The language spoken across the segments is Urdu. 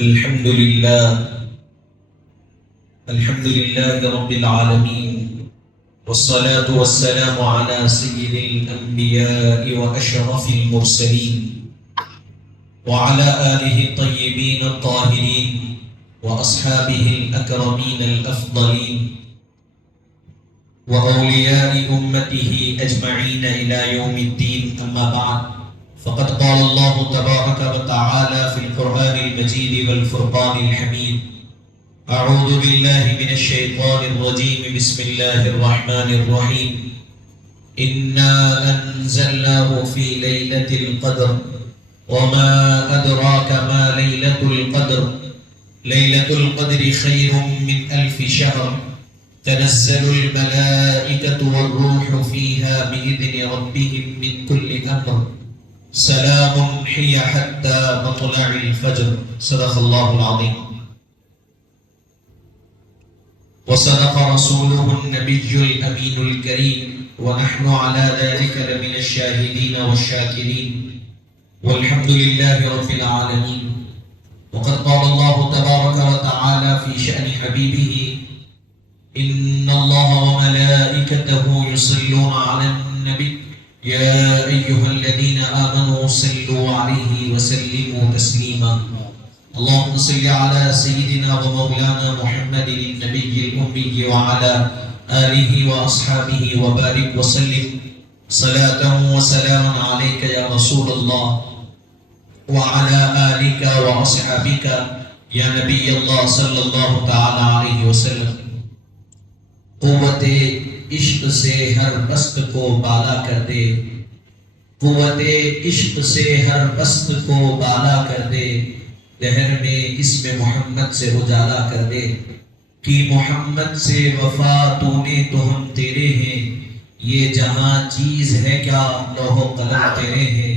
الحمد لله رب العالمين، والصلاة والسلام على سيد الأنبياء وأشرف المرسلين وعلى آله الطيبين الطاهرين وأصحابه الأكرمين الأفضلين وأولياء أمته أجمعين إلى يوم الدين. أما بعد، فقد قال الله تبارك وتعالى في القرآن المجيد والفرقان الحميد: أعوذ بالله من الشيطان الرجيم، بسم الله الرحمن الرحيم. إنا أنزلناه في ليلة القدر وما أدراك ما ليلة القدر. ليلة القدر خير من 1000 شهر، تنزل الملائكة والروح فيها بإذن ربهم من كل أمر، سلام هي حتى مطلع الفجر. صدق الله العظيم وصدق رسوله النبي الأمين الكريم، ونحن على ذلك لمن الشاهدين والشاكرين، والحمد لله رب العالمين. وقد قال الله تبارك وتعالى في شأن حبيبه: إن الله وملائكته يصلون على النبي يا أيها الذين آمنوا صلوا عليه وسلموا تسليما. اللهم صل على سيدنا ومولانا محمد النبي الأمي وعلى آله وأصحابه وبارك وسلم صلاة وسلاما عليك يا رسول الله وعلى آلك وأصحابك يا نبي الله صلی اللہ تعالی علیہ وسلم. قوت عشق سے ہر بست کو بالا کر دے، قوت عشق سے ہر بست کو بالا کر دے، دہر میں اسم محمد سے اجالا کر دے. کہ محمد سے وفا تو نے تو ہم تیرے ہیں، یہ جہاں چیز ہے کیا لوح و قلم تیرے ہیں.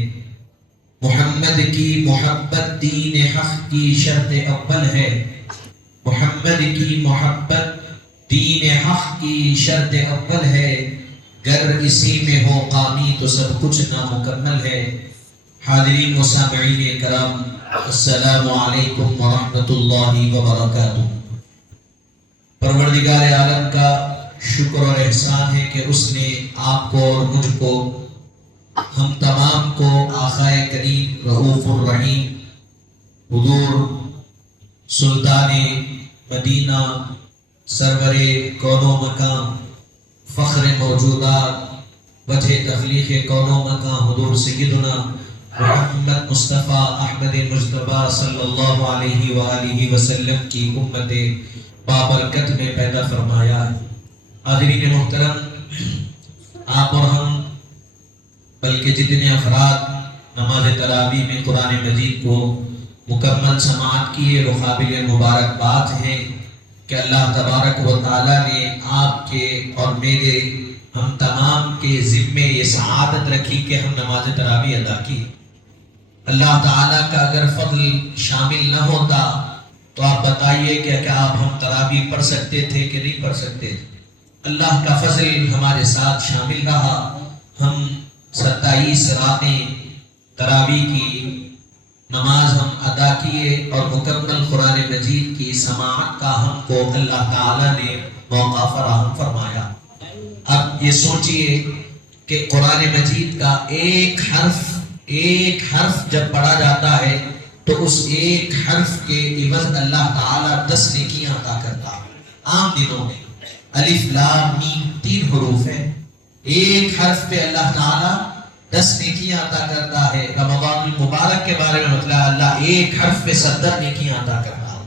محمد کی محبت دین حق کی شرط اول ہے، محمد کی محبت دین حق کی شرط اول ہے، گر اسی میں ہو قامی تو سب کچھ نامکمل ہے. حاضرین و سامعین کرام، السلام علیکم ورحمۃ اللہ وبرکاتہ. پروردگار عالم کا شکر اور احسان ہے کہ اس نے آپ کو اور مجھ کو، ہم تمام کو آقائے کریم رؤوف الرحیم حضور سلطان مدینہ سرور کون و مکان فخر موجودات وجہ تخلیق کون و مکان حضور سیدنا محمد مصطفیٰ احمد مجتبیٰ صلی اللہ علیہ وآلہ وسلم کی امت بابرکت میں پیدا فرمایا. حاضرین محترم، آپ اور ہم بلکہ جتنے افراد نماز تراویح میں قرآن مجید کو مکمل سماعت کیے وہ قابل مبارکباد ہیں کہ اللہ تبارک و تعالیٰ نے آپ کے اور میرے ہم تمام کے ذمے یہ سعادت رکھی کہ ہم نماز تراویح ادا کی. اللہ تعالیٰ کا اگر فضل شامل نہ ہوتا تو آپ بتائیے کہ کیا آپ ہم تراویح پڑھ سکتے تھے کہ نہیں پڑھ سکتے تھے. اللہ کا فضل ہمارے ساتھ شامل رہا. ہم 27 راتیں تراویح کی نماز ہم ادا کیے اور مکمل قرآن مجید کی سماعت کا ہم کو اللہ تعالیٰ نے موقع فراہم فرمایا. اب یہ سوچئے کہ قرآن مجید کا ایک حرف جب پڑھا جاتا ہے تو اس ایک حرف کے عوض اللہ تعالیٰ 10 نیکیاں عطا کرتا ہے. عام دنوں میں الف لام میم 3 حروف ہیں، ایک حرف پہ اللہ تعالیٰ 10 نیکیاں عطا کرتا ہے. رمضان المبارک کے بارے میں مطلع اللہ ایک حرف پہ 70 نیکیاں عطا کرتا ہے.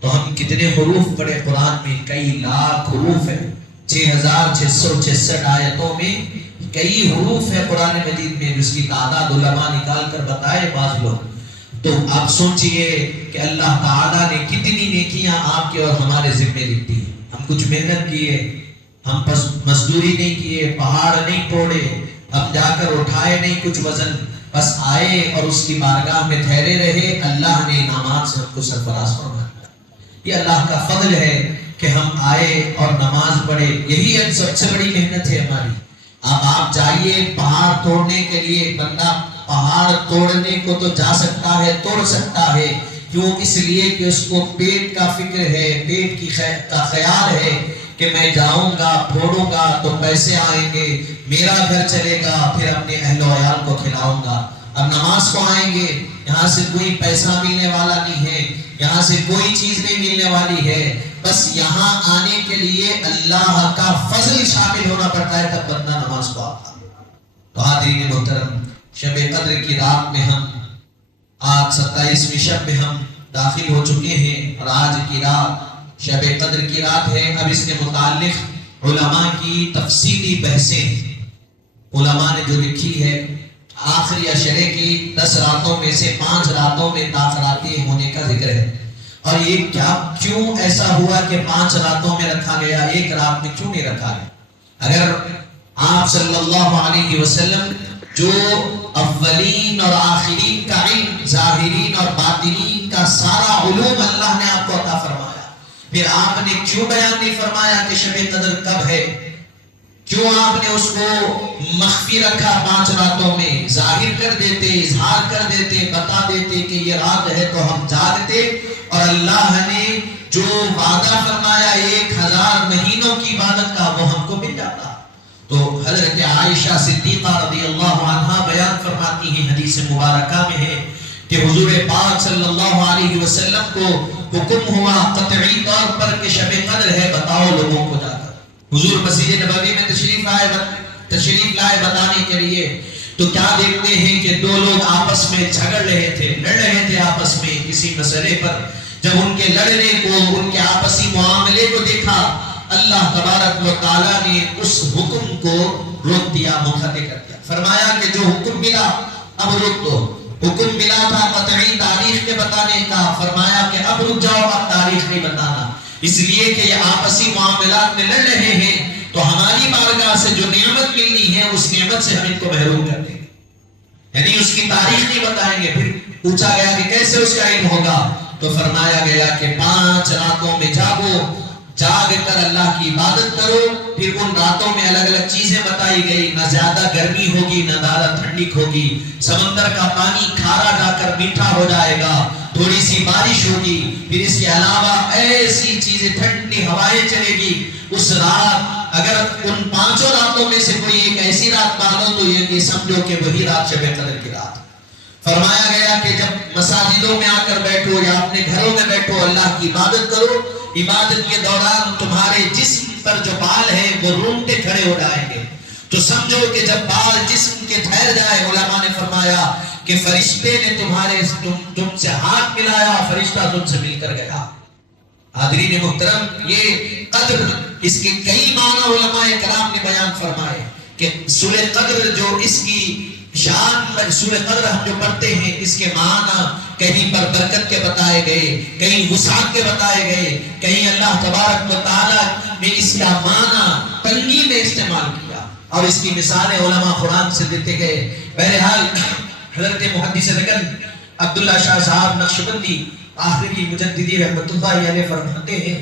تو ہم کتنے حروف پڑھے قرآن میں؟ کئی لاکھ حروف ہیں. 6666 آیتوں میں کئی حروف ہیں قرآن مجید میں، جس کی تعداد علماء نکال کر بتائے بعض لوگ. تو آپ سوچئے کہ اللہ تعالیٰ نے کتنی نیکیاں آپ کے اور ہمارے ذمے لکھ دی. ہم کچھ محنت کیے، ہم مزدوری نہیں کیے، پہاڑ نہیں توڑے، ہم جا کر اٹھائے نہیں کچھ وزن، بس آئے اور اس کی بارگاہ میں ٹھہرے رہے. اللہ نے انعامات سے ہم کو سرفراز فرمایا. یہ اللہ کا فضل ہے کہ ہم آئے اور نماز پڑھے. یہی سب سے بڑی محنت ہے ہماری. اب آپ جائیے پہاڑ توڑنے کے لیے، بندہ پہاڑ توڑنے کو تو جا سکتا ہے، توڑ سکتا ہے، کیوں؟ اس لیے کہ اس کو پیٹ کا فکر ہے، پیٹ کا خیال ہے کہ میں جاؤں گا پھوڑوں گا تو پیسے آئیں گے، میرا گھر چلے گا، پھر اپنے اہل و عیال کو کھلاؤں گا۔ اب نماز کو آئیں گے، یہاں سے کوئی پیسہ ملنے والا نہیں ہے، یہاں سے کوئی چیز نہیں ملنے والی ہے، بس یہاں آنے کے لیے اللہ کا فضل شامل ہونا پڑتا ہے، تب بندہ نماز کو آتا۔ تو حاضرین محترم، شب قدر کی رات میں ہم آج 27ویں شب میں ہم داخل ہو چکے ہیں، اور آج کی رات شب قدر کی رات ہے۔ اب اس کے متعلق علماء کی تفصیلی بحثیں علماء نے جو لکھی ہے، آخری عشرے کی 10 راتوں میں سے 5 راتوں میں تاخراتی ہونے کا ذکر ہے، اور یہ کیوں ایسا ہوا کہ 5 راتوں میں رکھا گیا، ایک رات میں کیوں نہیں رکھا گیا؟ اگر آپ صلی اللہ علیہ وسلم جو اولین اور آخرین کا علم، ظاہرین اور باطنین کا سارا علوم اللہ نے آپ کو عطا فرمایا، پھر آپ نے کیوں بیان نہیں فرمایا کہ شب قدر کب ہے؟ کیوں آپ نے اس کو مخفی رکھا 5 راتوں میں؟ ظاہر کر دیتے، اظہار کر دیتے، بتا دیتے کہ یہ رات ہے تو ہم جاگتے، اور اللہ نے جو وعدہ فرمایا 1000 مہینوں کی عبادت کا، وہ ہم کو مل جاتا۔ تو حضرت عائشہ صدیقہ رضی اللہ عنہا بیان فرماتی ہیں، حدیث مبارکہ میں ہے کہ حضور پاک صلی اللہ علیہ وسلم کو حکم ہوا قطعی طور پر کہ شب قدر ہے، بتاؤ لوگوں کو جا کر۔ حضور مسجد نبوی میں تشریف لائے بتانے کے لیے، تو کیا دیکھتے ہیں کہ 2 لوگ آپس میں جھگڑ رہے تھے، لڑ رہے تھے آپس میں کسی مسئلے پر۔ جب ان کے لڑنے کو، ان کے آپسی معاملے کو دیکھا، اللہ تبارک و تعالیٰ نے اس حکم کو روک دیا، منقطع کر دیا۔ فرمایا کہ جو حکم ملا اب رک دو۔ حکم ملا تھا قطعی تاریخ کے بتانے کا، فرمایا کہ اب رک جاؤ، اب تاریخ نہیں بتانا، اس لیے کہ یہ آپسی معاملات میں لڑ رہے ہیں، تو ہماری بارگاہ سے جو نعمت ملنی ہے اس نعمت سے ہم ان کو محروم کر دیں گے، یعنی اس کی تاریخ نہیں بتائیں گے۔ پھر پوچھا گیا کہ کیسے اس کا علم ہوگا؟ تو فرمایا گیا کہ 5 راتوں میں جاگو، جاگ کر اللہ کی عبادت کرو۔ پھر ان راتوں میں الگ الگ چیزیں بتائی گئی، نہ زیادہ گرمی ہوگی نہ زیادہ ٹھنڈی ہوگی، سمندر کا پانی کھارا جا کر میٹھا ہو جائے گا، تھوڑی سی بارش ہوگی، پھر اس کے علاوہ ایسی چیزیں، ٹھنڈی ہوائیں چلے گی۔ اس رات اگر ان 5 راتوں میں سے کوئی ایک ایسی رات پالو تو یہ سمجھو کہ وہی رات شب قدر کی رات۔ فرمایا گیا کہ جب مساجدوں میں آ کر بیٹھو یا اپنے گھروں میں بیٹھو، اللہ کی عبادت کرو، عبادت کے دوران تمہارے جسم پر جو بال ہیں وہ رونگٹے کھڑے ہو جائیں گے، تو سمجھو کہ جب بال جسم کے ٹھہر جائے، علماء نے فرمایا کہ فرشتے نے تم سے ہاتھ ملایا، فرشتہ تم سے مل کر گیا۔ حاضرین محترم، یہ قدر، اس کے کئی معنی علماء کرام نے بیان فرمائے کہ سورہ قدر جو اس کی شان، سورہ قدر ہم جو پڑھتے ہیں، اس کے معنی کہیں پر برکت کے بتائے گئے، کہیں وسعت کے بتائے گئے، کہیں اللہ تبارک و تعالی نے اس کا معنی تنگی میں استعمال کیا، اور اس کی مثالیں علماء قرآن سے دیتے گئے۔ بہرحال حضرت محدث لگن عبداللہ شاہ صاحب نقشبندی آخری مجددی رحمت اللہ علیہ فرماتے ہیں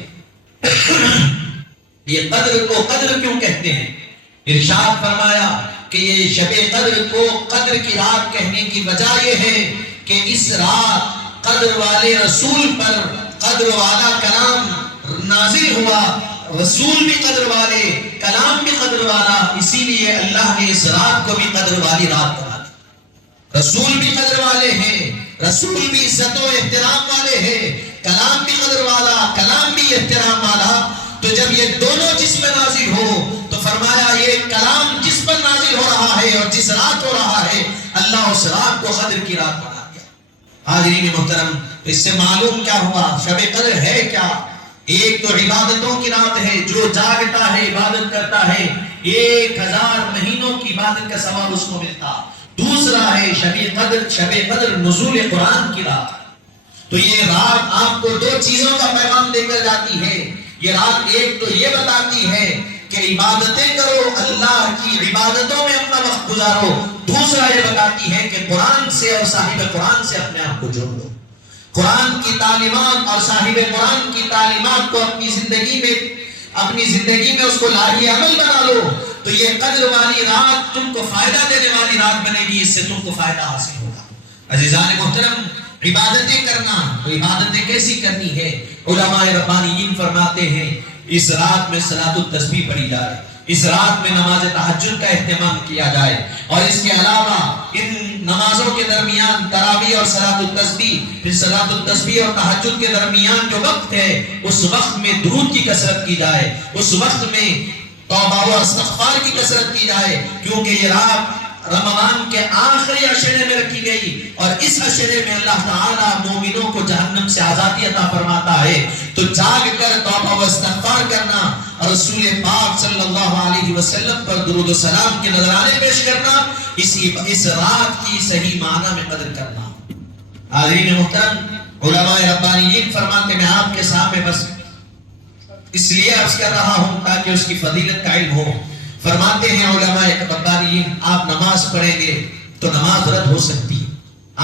یہ قدر کو قدر کیوں کہتے ہیں؟ ارشاد فرمایا کہ یہ شب قدر کو قدر کی رات کہنے کی وجہ یہ ہے کہ اس رات قدر والے رسول پر قدر والا کلام نازل ہوا، رسول بھی قدر والے، کلام بھی قدر والا، اسی لیے اللہ نے اس رات کو بھی قدر والی رات بنا دی۔ رسول بھی قدر والے ہیں، رسول بھی عزت و احترام والے ہیں، کلام بھی قدر والا، کلام بھی احترام والا۔ تو جب یہ دونوں جس میں نازل ہو تو فرمایا یہ کلام جس پر نازل ہو رہا ہے اور جس رات ہو رہا ہے، اللہ اس رات کو قدر کی رات بنا دیا۔ حاضرین محترم، اس سے معلوم کیا ہوا؟ شب قدر ہے کیا؟ ایک تو عبادتوں کی رات ہے، جو جاگتا ہے عبادت کرتا ہے 1000 مہینوں کی عبادت کا ثواب اس کو ملتا۔ دوسرا ہے شب قدر نزول قرآن کی رات۔ تو یہ رات آپ کو 2 چیزوں کا پیغام دے کر جاتی ہے۔ یہ رات ایک تو یہ بتاتی ہے کہ عبادتیں کرو، اللہ کی عبادتوں میں اپنا وقت گزارو۔ دوسرا یہ بتاتی ہے کہ قرآن سے اور صاحب قرآن سے اپنے آپ کو جوڑ لو، قرآن کی تعلیمات اور صاحب قرآن کی تعلیمات کو اپنی زندگی میں اس کو لاہی عمل بنا لو، تو یہ قدر والی رات تم کو فائدہ دینے والی رات بنے گی، اس سے تم کو فائدہ حاصل ہوگا۔ عزیزان محترم، عبادتیں کرنا، تو عبادتیں کیسی کرنی ہے؟ علماء ربانیین فرماتے ہیں اس رات میں صلاۃ التسبیح پڑھی جائے، اس رات میں نماز تہجد کا اہتمام کیا جائے، اور اس کے علاوہ ان نمازوں کے درمیان تراویح اور صلاۃ التسبیح، پھر صلاۃ التسبیح اور تہجد کے درمیان جو وقت ہے اس وقت میں درود کی کثرت کی جائے، اس وقت میں توبہ و استغفار کی کثرت کی جائے، کیونکہ یہ رات رمضان کے آخری عشرے میں رکھی گئی، اور اس عشرے میں اللہ تعالیٰ مومنوں کو جہنم سے آزادی عطا فرماتا ہے۔ تو جاگ کر توبہ و استغفار کرنا اور رسول پاک صلی اللہ علیہ وسلم پر درود و سلام کے نذرانے پیش کرنا، اس رات کی صحیح معنی میں قدر کرنا۔ حاضرین محترم، علماء ربانیین فرماتے ہیں، میں آپ کے سامنے بس اس لیے عرض کر رہا ہوں تاکہ اس کی فضیلت کا علم ہو۔ فرماتے ہیں علماء ربانیین، آپ نماز پڑھیں گے تو نماز رد ہو سکتی،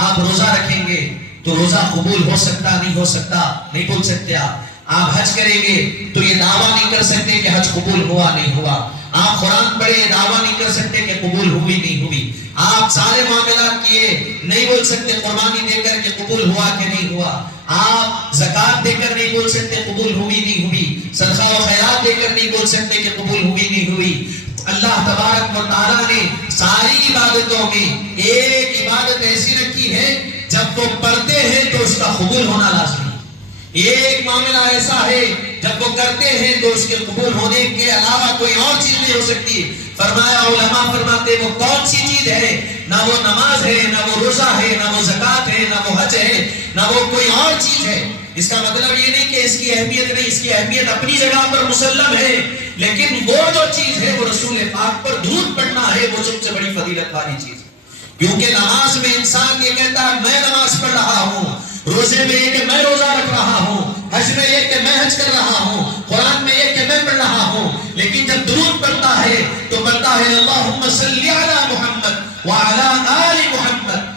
آپ روزہ رکھیں گے تو روزہ قبول ہو سکتا نہیں ہو سکتا، نہیں بول سکتے آپ حج کریں گے تو یہ دعویٰ نہیں کر سکتے کہ حج قبول ہوا نہیں ہوا، آپ قرآن پڑھے یہ دعویٰ نہیں کر سکتے کہ قبول ہوئی نہیں ہوئی، آپ سارے معاملات کیے نہیں بول سکتے قربانی دے کر کہ قبول ہوا کہ نہیں ہوا، آپ زکات دے کر نہیں بول سکتے قبول ہوئی نہیں ہوئی، صدقہ و خیرات دے کر نہیں بول سکتے کہ قبول ہوئی نہیں ہوئی۔ اللہ تبارک و تعالیٰ نے ساری عبادتوں میں ایک عبادت ایسی رکھی ہے جب وہ پڑھتے ہیں تو اس کا قبول ہونا لازمی، ایک معاملہ ایسا ہے جب وہ کرتے ہیں تو اس کے قبول ہونے کے علاوہ کوئی اور چیز نہیں ہو سکتی۔ فرمایا علماء فرماتے وہ کون سی چیز ہے؟ نہ وہ نماز ہے، نہ وہ روزہ ہے، نہ وہ زکات ہے، نہ وہ حج ہے، نہ وہ کوئی اور چیز ہے۔ اس کا مطلب یہ نہیں کہ اس کی اہمیت نہیں، اس کی اہمیت اپنی جگہ پر مسلم ہے، لیکن وہ جو چیز ہے وہ رسول پاک پر درود پڑھنا ہے، وہ سب سے بڑی فضیلت والی چیز ہے۔ کیونکہ نماز میں انسان یہ کہتا ہے میں نماز پڑھ رہا ہوں، روزے میں یہ کہ میں روزہ رکھ رہا ہوں، حج میں یہ کہ میں حج کر رہا ہوں، قرآن میں یہ کہ میں پڑھ رہا ہوں، لیکن جب درود پڑھتا ہے تو پڑھتا ہے اللہم صلی علی محمد وعلی آل محمد،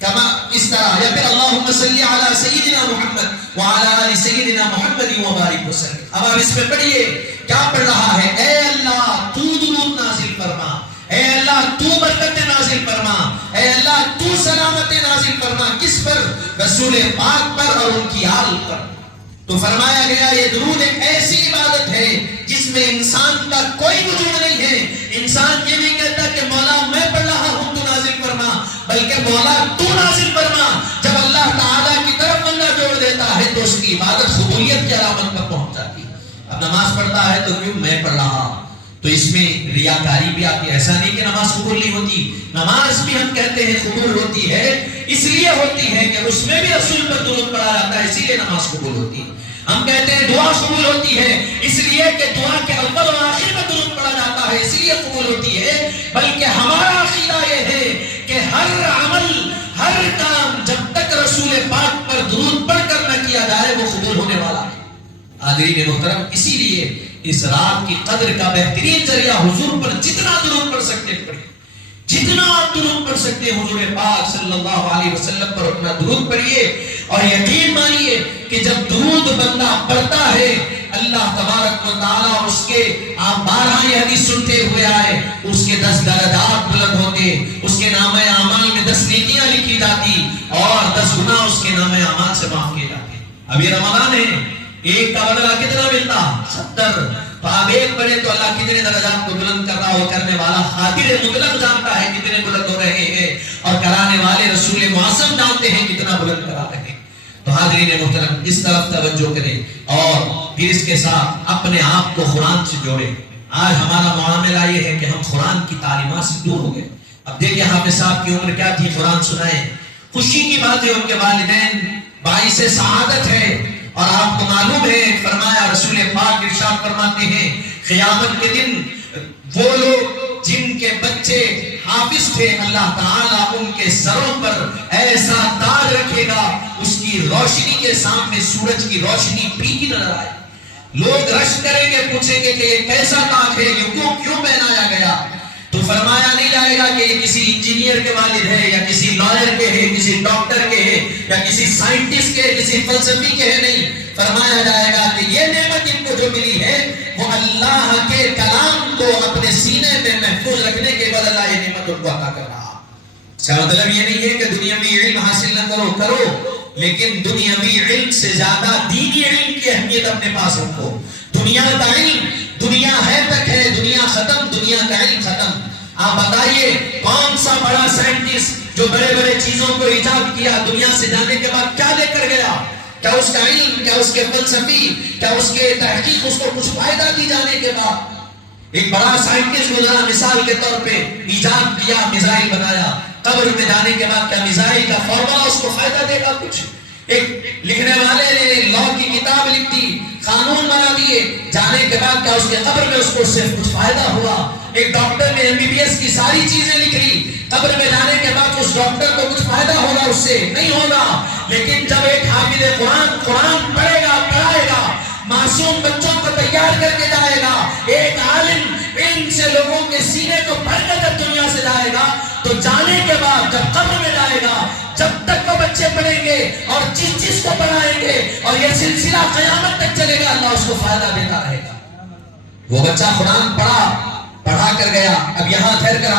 کما اس طرح، یا پھر اللہم صلی علی سیدنا محمد وعلی آل سیدنا محمد وبارک وسلم۔ اب آپ اس میں پڑھیے کیا پڑھ رہا ہے؟ اے اللہ تو درود نازل فرما، اے اللہ تو برکت نازل فرما، اے اللہ تو سلامت نازل فرما، کس پر؟ رسول پاک پر اور ان کی آل پر۔ تو فرمایا گیا یہ درود ایک ایسی عبادت ہے جس میں انسان کا کوئی وجود نہیں ہے، انسان یہ نہیں کہتا کہ مولا میں پڑھ رہا ہوں تو نازل فرما، بلکہ مولا تو نازل فرما۔ جب اللہ تعالیٰ کی طرف بندہ جوڑ دیتا ہے تو اس کی عبادت قبولیت کی علامت پر پہنچ جاتی ہے۔ اب نماز پڑھتا ہے تو کیوں میں پڑھ رہا ہوں، تو اس میں ریاکاری بھی آتی ہے۔ ایسا نہیں کہ نماز قبول نہیں ہوتی، نماز بھی ہم کہتے ہیں قبول ہوتی ہے، اس لیے ہوتی ہے کہ اس میں بھی رسول پر درود پڑھا جاتا ہے، اسی لیے نماز قبول ہوتی ہے۔ ہم کہتے ہیں دعا قبول ہوتی ہے، اس لیے کہ دعا کے اول اور آخر میں درود پڑھا جاتا ہے، اسی لیے قبول ہوتی ہے۔ بلکہ ہمارا عقیدہ یہ ہے کہ ہر عمل، ہر کام جب تک رسول پاک پر درود پڑھ کر نہ کیا جائے وہ قبول ہونے والا ہے۔ حاضرین محترم، اسی لیے اس رات کی قدر کا بہترین ذریعہ حضور پر جتنا درود پڑھ سکتے پڑھیں، جتنا آپ درود پڑھ سکتے حضور پاک صلی اللہ علیہ وسلم پر اپنا درود پڑھیے، اور یقین مانیے کہ جب درود بندہ پڑھتا ہے اللہ تبارک و تعالیٰ اس کے، آپ بارہا یہ حدیث سنتے ہوئے آئے، اس کے 10 درجات بلند ہوتے، اس کے نامہ اعمال میں 10 نیکیاں لکھی جاتی اور 10 گناہ اس کے نامہ اعمال سے معاف کیے جاتے۔ اب یہ رمضان ہے، ایک کا بدلہ کتنا ملتا؟ 70۔ تو آپ ایک پڑھے تو اللہ کتنے درجات کو بلند کر رہا ہو، کرنے والا خاطر مطلق جانتا ہے کتنے بلند ہو رہے ہیں، اور کرانے والے رسول معصوم جانتے ہیں کتنا بلند کرا رہے ہیں۔ تو حاضرین محترم اس طرف توجہ کریں اور پھر اس کے ساتھ اپنے آپ کو قرآن سے جوڑیں۔ آج ہمارا معاملہ یہ ہے کہ ہم قرآن کی تعلیمات سے دور ہو گئے۔ اب دیکھیں حافظ صاحب کی عمر کیا تھی، قرآن سنائیں، خوشی کی بات ہے، ان کے والدین باعث سعادت ہے، اور آپ کو معلوم ہے فرمایا رسول پاک ارشاد فرماتے ہیں قیامت کے دن وہ لوگ جن کے بچے حافظ تھے اللہ تعالیٰ ان کے سروں پر ایسا تاج رکھے گا اس کی روشنی کے سامنے سورج کی روشنی پھیکی نظر آئے، لوگ رشک کریں گے، پوچھیں گے کہ یہ کیسا تاج ہے، یہ کیوں پہنایا گیا؟ تو فرمایا نہیں جائے گا کہ یہ کسی انجینئر کے والد ہے، یا کسی لائر کے ہے، کسی ڈاکٹر کے ہے، یا کسی سائنٹسٹ کے، کسی فلسفی کے ہے، نہیں، فرمایا جائے گا کہ یہ نعمت ان کو جو ملی ہے وہ اللہ کے کلام کو اپنے سینے میں محفوظ رکھنے کے بدلہ یہ نعمت ان کو عطا کر رہا۔ اس کا مطلب یہ نہیں ہے کہ دنیاوی علم حاصل نہ کرو، کرو، لیکن دنیاوی علم سے زیادہ دینی علم کی اہمیت اپنے پاس رکھو۔ دنیا کا علم دنیا ہے تک ہے، دنیا ختم، دنیا کا علم ختم۔ آپ بتائیے کون سا بڑا سائنٹسٹ جو بڑے بڑے چیزوں کو ایجاد کیا دنیا سے جانے کے بعد کیا لے کر گیا؟ کیا اس کا علم، کیا اس کے فلسفی، کیا اس کے تحقیق اس کو کچھ فائدہ دی جانے کے بعد؟ ایک بڑا سائنٹسٹ گزرا مثال کے طور پہ، ایجاد کیا، میزائل بنایا، قبر میں جانے کے بعد کیا میزائل کا فارمولا اس کو فائدہ دے گا؟ کچھ۔ ایک لکھنے والے نے لا کی کتاب لکھ دی، قانون بنا دیے، جانے کے بعد کیا اس کے قبر میں اس کو صرف کچھ فائدہ ہوا؟ ایک ڈاکٹر نے MBBS کی ساری چیزیں لکھ لی، قبر میں جانے کے بعد اس ڈاکٹر کو کچھ فائدہ ہوگا اس سے؟ نہیں ہوگا۔ لیکن جب ایک حافظ قرآن پڑھے گا، پڑھائے گا، معصوم بچوں کو تیار کر کے جائے گا، ایک عالم علم سے لوگوں کے سینے کو پڑھ کر جب دنیا سے جائے گا، تو جانے کے بعد جب قبر میں جائے گا، جب تک وہ بچے پڑھیں گے اور جس چیز کو پڑھائیں گے اور یہ سلسلہ قیامت تک چلے گا، اللہ اس کو فائدہ دیتا رہے گا۔ وہ بچہ قرآن پڑھا کر گیا، اب یہاں ٹھہر کر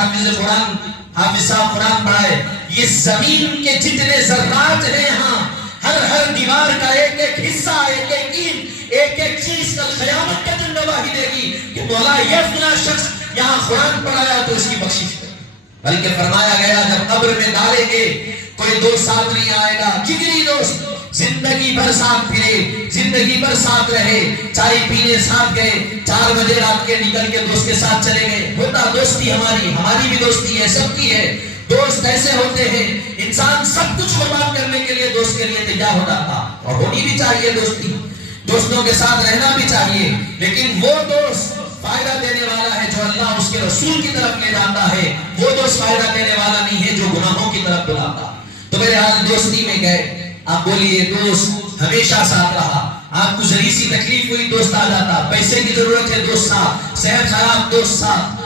حافظ صاحب قرآن پڑھائے، یہ زمین کے جتنے ذرات ہیں یہاں، ہر دیوار کا ایک ایک حصہ، ایک ایک اینٹ، ایک ایک چیز کل قیامت کے دن گواہی دے گی کہ مولا یہ فلاں شخص یہاں قرآن پڑھایا تو اس کی بخشش ہے۔ بلکہ فرمایا گیا جب قبر میں ڈالیں گے کوئی دوست ساتھ نہیں آئے گا، جگری دوست زندگی بھر ساتھ پھرے، زندگی بھر ساتھ رہے، چائے پینے ساتھ گئے، 4 بجے رات کے نکل کے دوست کے ساتھ چلے گئے، ہوتا دوستی ہماری بھی دوستی ہے، سب کی ہے۔ دوست ایسے ہوتے ہیں، انسان سب کچھ برباد کرنے کے لیے دوست کے لیے تیار ہو جاتا، اور ہونی بھی چاہیے دوستی، دوستوں کے ساتھ رہنا بھی چاہیے، لیکن وہ دوست فائدہ دینے والا ہے جو اللہ اس کے رسول کی طرف لے جاتا ہے، وہ دوست فائدہ دینے والا نہیں ہے جو گناہوں کی طرف بلاتا۔ تو میرے حال دوستی میں گئے، آپ بولیے دوست ہمیشہ ساتھ رہا، آپ کو ذری سی تکلیف ہوئی دوست آ جاتا، پیسے کی ضرورت ہے دوست ساتھ، صحت خراب دوست ساتھ،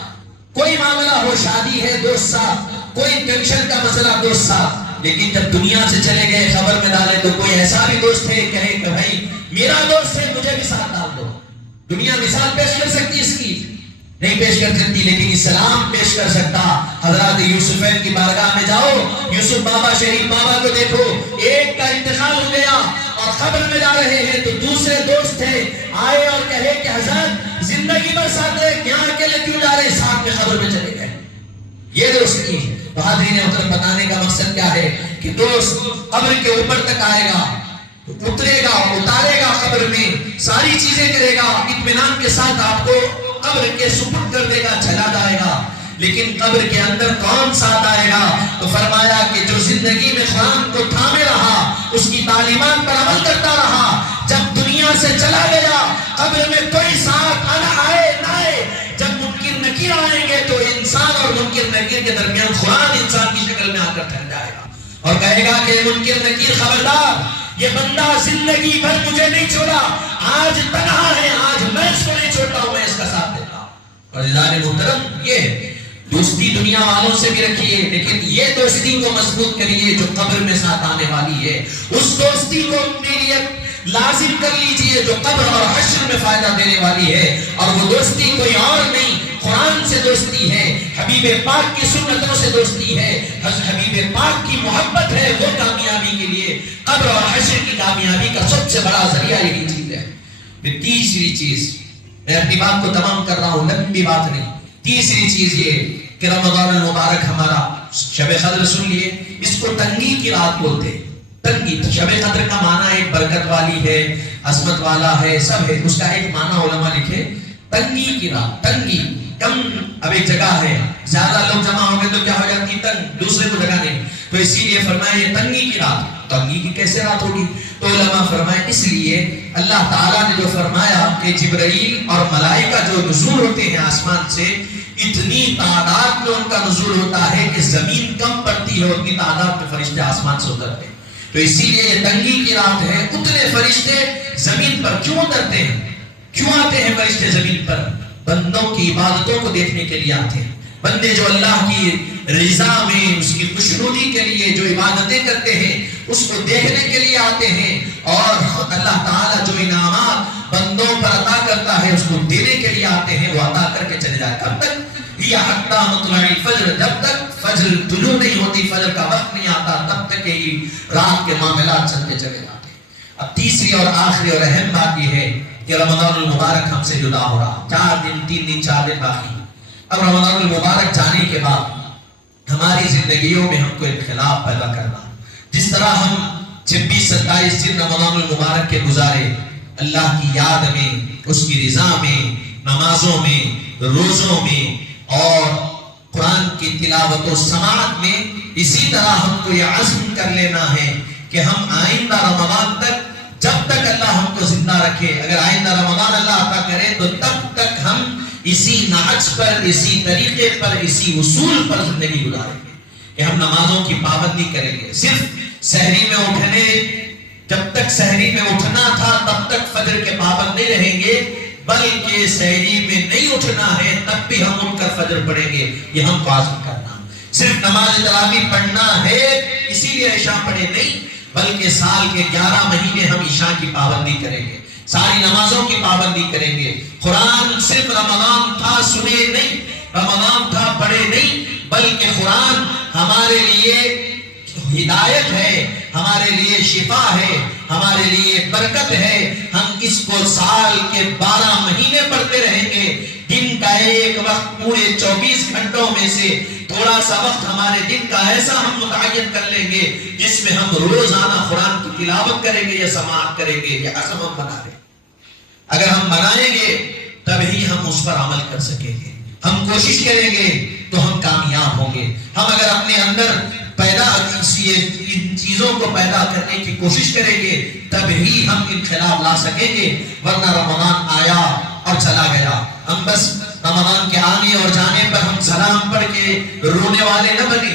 کوئی معاملہ ہو، شادی ہے دوست ساتھ، کوئی ٹینشن کا مسئلہ دوست ساتھ۔ لیکن جب دنیا سے چلے گئے خبر میں ڈالے تو کوئی ایسا بھی دوست ہے کہے کہ بھائی میرا دوست ہے مجھے بھی ساتھ ڈال دو؟ دنیا مثال پیش کر سکتی اس کی؟ نہیں پیش کر سکتی، لیکن اسلام پیش کر سکتا۔ حضرات یوسفین کی بارگاہ میں جاؤ، یوسف بابا شریف بابا کو دیکھو، ایک کا انتقال ہو گیا اور قبر میں جا رہے ہیں تو دوسرے دوست تھے، آئے اور کہے کہ حضرت زندگی بھر ساتھ رہے، یہاں اکیلے کیوں جا رہے؟ ساتھ میں قبر میں چلے گئے۔ یہ دوستی بہادری نے بتانے کا مقصد کیا ہے کہ دوست قبر کے اوپر تک آئے گا، اترے گا، اتارے گا قبر میں، ساری چیزیں کرے گا، اطمینان کے ساتھ آپ کو قبر کے سپرد کر دے گا، چلا جائے گا۔ لیکن قبر کے اندر کون ساتھ آئے گا؟ تو فرمایا کہ جو زندگی میں قرآن کو تھامے رہا، اس کی تعلیمات پر عمل کرتا رہا، جب دنیا سے چلا گیا قبر میں کوئی ساتھ آئے نہ آئے، جب منکر نکیر آئیں گے تو انسان اور منکر نکیر کے درمیان قرآن انسان کی شکل میں آ کر ٹھہر جائے گا اور کہے گا کہ منکر نکیر خبردار، یہ بندہ زندگی بھر مجھے نہیں چھوڑا، آج تنہا ہے، آج میں اس کو نہیں چھوڑتا ہوں، میں اس کا ساتھ دیتا ہوں۔ اور عزیزان محترم، یہ دوستی دنیا والوں سے بھی رکھیے، لیکن یہ دوستی کو مضبوط کریے جو قبر میں ساتھ آنے والی ہے، اس دوستی کو اپنے لیے لازم کر لیجئے جو قبر اور حشر میں فائدہ دینے والی ہے، اور وہ دوستی کوئی اور نہیں، قرآن سے دوستی ہے، حبیب پاک کی سنتوں سے دوستی ہے، حبیب پاک کی محبت ہے، وہ کامیابی کے لیے قبر اور حشر کی کامیابی کا سب سے بڑا ذریعہ یہی چیز ہے۔ پھر تیسری چیز، میں اپنی بات کو تمام کر رہا ہوں، لمبی بات نہیں، تیسری چیز یہ کہ رمضان المبارک ہمارا شب قدر سن لیے، اس کو تنگی کی رات بولتے ہیں۔ تنگی، شب قدر کا معنی ایک برکت والی ہے، عظمت والا ہے، سب ہے، اس کا ایک معنی علماء لکھے تنگی کی رات۔ تنگی کم، اب ایک جگہ ہے، زیادہ لوگ جمع ہوں گے تو کیا ہو جاتی تنگ، دوسرے کو جگہ نہیں، تو اسی لیے فرمایا یہ تنگی کی رات۔ تنگی کی کیسے رات ہوگی؟ تو علماء فرمائے اس لیے اللہ تعالیٰ نے جو فرمایا کہ جبرائیل اور ملائکہ جو نزول ہوتے ہیں آسمان سے، اتنی تعداد میں ان کا نزول ہوتا ہے کہ زمین کم پڑتی ہے، اتنی تعداد میں فرشتے آسمان سے اترتے ہیں۔ تو اسی لیے یہ تنگی کی رات ہے، اتنے فرشتے زمین پر کیوں اترتے ہیں؟ کیوں آتے ہیں فرشتے زمین پر؟ بندوں کی عبادتوں کو دیکھنے کے لیے آتے ہیں۔ بندے جو اللہ کی رضا میں، اس کی خوشنودی کے لیے جو عبادتیں کرتے ہیں، اس کو دیکھنے کے لیے آتے ہیں، اور اللہ تعالیٰ جو انعامات بندوں پر عطا کرتا ہے اس کو دینے کے لیے آتے ہیں، وہ عطا کر کے چلے جائے۔ کب تک؟ یا حتی مطلع الفجر، جب تک فجر طلوع نہیں ہوتی، فجر کا وقت نہیں آتا، تب تک ہی رات کے معاملات چلتے چلے جاتے ہیں۔ اب تیسری اور آخری اور اہم بات یہ ہے کہ رمضان المبارک ہم سے جدا ہو رہا، 4 دن 3 دن 4 دن باقی۔ اب رمضان المبارک جانے کے بعد ہماری زندگیوں میں ہم کو انقلاب پیدا کرنا، جس طرح ہم 26-27 دن رمضان المبارک کے گزارے اللہ کی یاد میں، اس کی رضا میں، نمازوں میں، روزوں میں اور قرآن کی تلاوت و سماعت میں، اسی طرح ہم کو یہ عزم کر لینا ہے کہ ہم آئندہ رمضان تک، جب تک اللہ ہم کو زندہ رکھے، اگر آئندہ رمضان اللہ عطا کرے تو تب تک ہم اسی نہج پر، اسی طریقے پر، اسی اصول پر زندگی گزاریں گے کہ ہم نمازوں کی پابندی کریں گے۔ صرف سحری میں اٹھنے، جب تک سحری میں اٹھنا تھا تب تک فجر کے پابند نہیں رہیں گے، بلکہ سحری میں نہیں اٹھنا ہے تب بھی ہم اٹھ کر فجر پڑھیں گے، یہ ہم کو عزم کرنا۔ صرف نماز تراویح پڑھنا ہے اسی لیے عشاء پڑھے نہیں، بلکہ سال کے 11 مہینے ہم عشاء کی پابندی کریں گے، ساری نمازوں کی پابندی کریں گے۔ قرآن صرف رمضان تھا سنے نہیں، رمضان تھا پڑھے نہیں، بلکہ قرآن ہمارے لیے ہدایت ہے، ہمارے لیے شفا ہے، ہمارے لیے برکت ہے۔ ہم اس کو سال کے 12 مہینے پڑھتے رہیں گے، دن کا ایک وقت پورے 24 گھنٹوں میں سے تھوڑا سا وقت ہمارے دن کا ایسا ہم متعین کر لیں گے جس میں ہم روزانہ قرآن کی تلاوت کریں گے یا سماعت کریں گے، یہ عزم ہم بنا لیں۔ اگر ہم بنائیں گے تب ہی ہم اس پر عمل کر سکیں گے، ہم کوشش کریں گے تو ہم کامیاب ہوں گے۔ ہم اگر اپنے اندر ان چیزوں کو پیدا کرنے کی کوشش کریں گے تب ہی ہم انقلاب لا سکیں گے، ورنہ رمضان آیا اور چلا گیا، ہم بس رمضان کے آنے اور جانے پر ہم سلام پڑھ کے رونے والے نہ بنے۔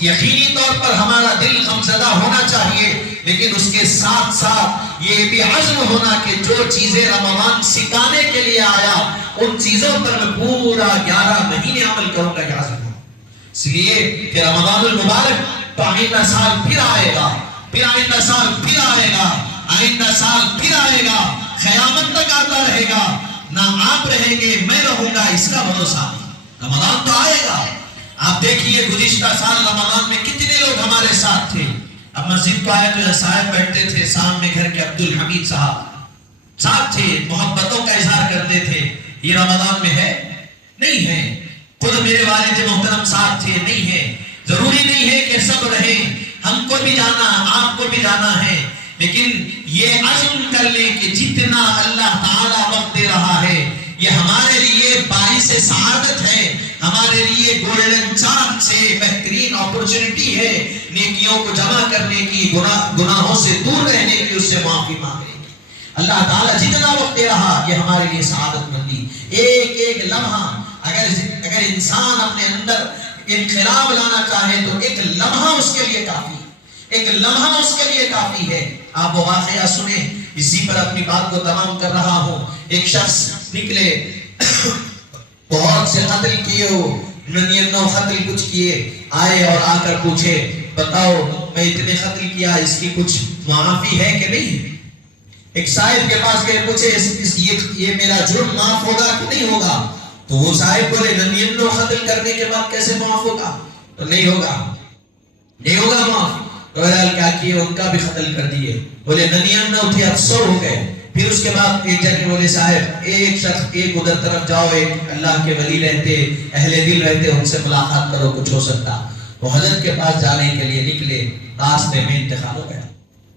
یقینی طور پر ہمارا دل غمزدہ ہونا چاہیے، لیکن اس کے ساتھ ساتھ یہ بھی عزم ہونا کہ جو چیزیں رمضان سکھانے کے لیے آیا ان چیزوں پر میں پورا 11 مہینے عمل کروں گا، یہ عزم ہو۔ اس لیے کہ رمضان المبارک تو آئندہ سال پھر آئے گا، پھر آئندہ سال پھر آئے گا، آئندہ سال پھر آئے گا، قیامت تک آتا رہے گا، نہ آپ رہیں گے میں رہوں گا، اس کا بھروسہ نہیں۔ رمضان تو آئے گا۔ آپ دیکھیے گزشتہ سال رمضان میں کتنے لوگ ہمارے ساتھ تھے۔ اب مسجد کو آئے تو صاحب بیٹھتے تھے، سامنے گھر کے عبدالحمید صاحب ساتھ تھے، محبتوں کا اظہار کرتے تھے۔ یہ رمضان میں ہے؟ نہیں ہے۔ خود میرے والد محترم ساتھ تھے؟ نہیں ہے۔ ضروری نہیں ہے کہ سب رہیں، ہم کو بھی جانا، آپ کو بھی جانا ہے، لیکن یہ عزم کر لیں کہ جتنا اللہ تعالیٰ وقت دے رہا ہے یہ ہمارے لیے باعث سعادت ہے، ہمارے لیے گولڈن چانس سے بہترین اپورچنٹی ہے نیکیوں کو جمع کرنے کی، گناہوں سے دور رہنے کی، اس سے معافی مانگنے کی۔ اللہ تعالیٰ جتنا وقت دے رہا یہ ہمارے لیے سعادت مندی۔ ایک ایک لمحہ اگر انسان اپنے اندر انقلاب لانا چاہے تو ایک لمحہ اس کے لیے کافی ہے، ایک لمحہ اس کے لیے کافی ہے۔ آپ وہ واقعہ سنیں، اسی پر اپنی بات کو تمام کر رہا ہوں۔ ایک شخص نکلے، بہت سے قتل کیے ہو، 99 قتل کچھ کیے، آئے اور آ کر پوچھے بتاؤ میں اتنے قتل کیا، اس کی کچھ معافی ہے کہ نہیں؟ ایک صاحب کے پاس گئے، پوچھے یہ میرا جرم معاف ہوگا کہ نہیں ہوگا؟ تو وہ صاحب بولے 99 قتل کرنے کے بعد کیسے معاف ہوگا؟ تو نہیں ہوگا معاف۔ تو کیا کیے؟ ان کا بھی قتل کر دیے۔ بولے 99 تھے اب 100 ہو گئے۔ پھر اس کے بعد ایک جن بولے صاحب ایک شخص ایک ادھر طرف جاؤ، ایک اللہ کے ولی رہتے، اہل دل رہتے، ان سے ملاقات کرو، کچھ ہو سکتا۔ وہ حضرت کے پاس جانے کے لیے نکلے، راستے میں انتقال ہو گیا۔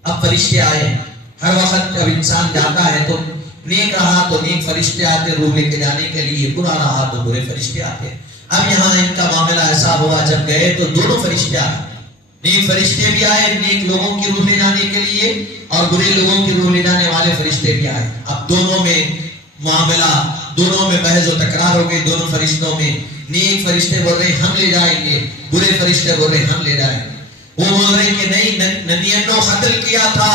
اب فرشتے آئے، ہر وقت جب انسان جاتا ہے تو نیک رہا تو نیک فرشتے آتے روح لے کے جانے کے لیے، برا رہا تو برے فرشتے آتے۔ اب یہاں ان کا معاملہ ایسا ہوا، جب گئے تو دونوں فرشتے آئے، نیک فرشتے بھی آئے نیک لوگوں کی روح لے جانے کے لیے، اور برے لوگوں کی روح لے جانے والے فرشتے بھی آئے۔ اب دونوں میں معاملہ، دونوں میں بحث و تکرار ہو گئی، دونوں فرشتوں میں۔ نیک فرشتے بول رہے ہم لے جائیں گے، برے فرشتے بول رہے ہم لے جائیں گے۔ وہ بول رہے کہ نہیں 99 قتل کیا تھا،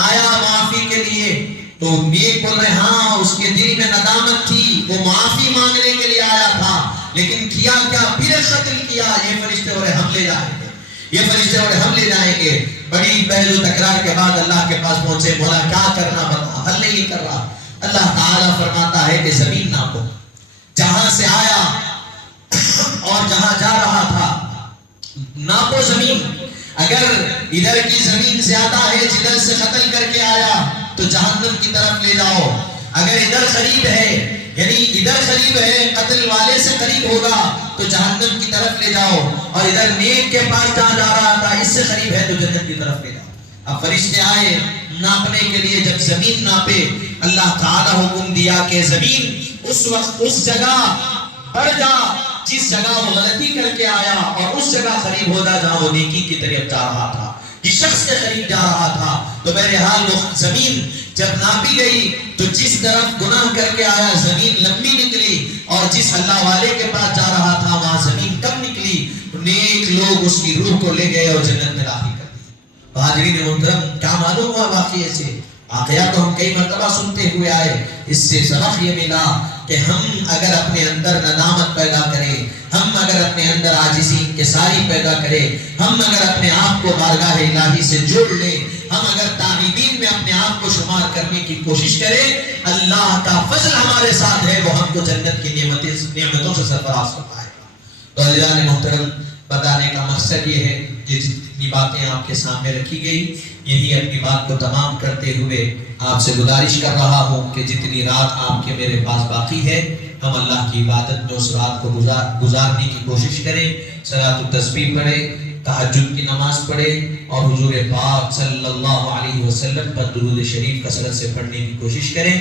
آیا معافی کے لیے، تو نیک بول رہے ہاں اس کے دل میں ندامت تھی، وہ معافی مانگنے کے لیے آیا تھا، لیکن کیا کیا پھر قتل کیا۔ یہ فرشتے بول رہے ہم لے جائیں گے، یہ فرشتے بول رہے ہم لے جائیں گے۔ بڑی پہلو تکرار کے بعد اللہ کے پاس پہنچے، مولا کیا کرنا بتا، حل نہیں کر رہا۔ اللہ تعالیٰ فرماتا ہے کہ زمین ناپو، جہاں سے آیا اور جہاں جا رہا تھا ناپو زمین، اگر ادھر کی زمین زیادہ ہے جدھر سے قتل کر کے آیا تو جہنم کی طرف لے جاؤ، اگر ادھر قریب ہے یعنی ادھر قریب ہے قتل والے سے قریب ہوگا تو جہنم کی طرف لے جاؤ، اور ادھر نیک کے پاس جہاں جا رہا تھا اس سے قریب ہے تو جنت کی طرف لے جاؤ۔ اب فرشتے آئے ناپنے کے لیے، جب زمین ناپے اللہ تعالیٰ حکم دیا کہ زمین اس وقت اس جگہ بڑھ جا جس جگہ وہ غلطی کر کے آیا، اور اس جگہ قریب ہو جا جہاں وہ نیکی کی طرف جا رہا تھا، جس شخص کے قریب جا رہا تھا۔ تو بہرحال وہ زمین جب ناپی گئی تو جس طرف گناہ کر کے آیا زمین لمبی نکلی، اور جس اللہ والے کے پاس جا رہا تھا وہاں زمین کم نکلی۔ نیک لوگ اس کی روح کو لے گئے اور جنت میں داخل کر دی۔ حاضرین محترم، کیا معلوم ہوا واقعے سے؟ واقعہ تو ہم کئی مرتبہ سنتے ہوئے آئے، اس سے سبق یہ ملا کہ ہم اگر اپنے اندر ندامت پیدا کریں، ہم اگر اپنے اندر عاجزی انکساری پیدا کریں، ہم اگر اپنے آپ کو بارگاہ الہی سے جوڑ لیں، ہم اگر تائبین میں اپنے آپ کو شمار کرنے کی کوشش کریں، اللہ کا فضل ہمارے ساتھ ہے، وہ ہم کو جنت کی نعمتوں سے سرفراز کرتا ہے۔ تو عزیزان محترم، بتانے کا مقصد یہ ہے کہ جتنی باتیں آپ کے سامنے رکھی گئی، یہی اپنی بات کو تمام کرتے ہوئے آپ سے گزارش کر رہا ہوں کہ جتنی رات آپ کے میرے پاس باقی ہے، ہم اللہ کی عبادت میں اس رات کو گزارنے کی کوشش کریں، صلاۃ التسبیح پڑھیں، تہجد کی نماز پڑھیں، اور حضور پاک صلی اللہ علیہ وسلم پر درود شریف کثرت سے پڑھنے کی کوشش کریں،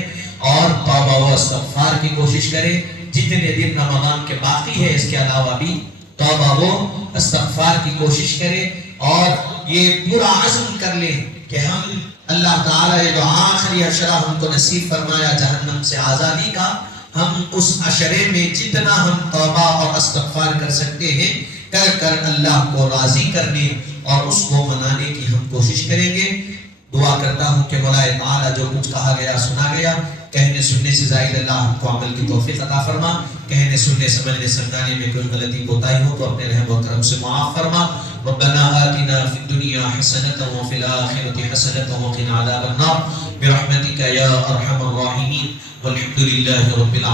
اور توبہ و استغفار کی کوشش کریں۔ جتنے دن رمضان کے باقی ہے اس کے علاوہ بھی توبہ و استغفار کی کوشش کریں، اور یہ پورا عزم کر لیں کہ ہم اللہ تعالیٰ جو آخری عشرہ ہم کو نصیب فرمایا جہنم سے آزادی کا، ہم اس عشرے میں جتنا ہم توبہ اور استغفار کر سکتے ہیں کر اللہ کو راضی کرنے اور اس کو منانے کی ہم کوشش کریں گے۔ دعا کرتا ہوں کہ مولا تعالیٰ جو کچھ کہا گیا سنا گیا، کہنے سننے سے زائد اللہ ہم کو عمل کی توفیق عطا فرما، کہنے سننے سمجھنے سمجھانے میں کوئی غلطی کوتاہی ہو تو اپنے رحم و کرم سے معاف فرما۔ ربنا آتنا فی الدنیا حسنة وفی الآخرة حسنة وقنا عذاب النار برحمتک یا ارحم الراحمین، والحمد للہ رب العالمین۔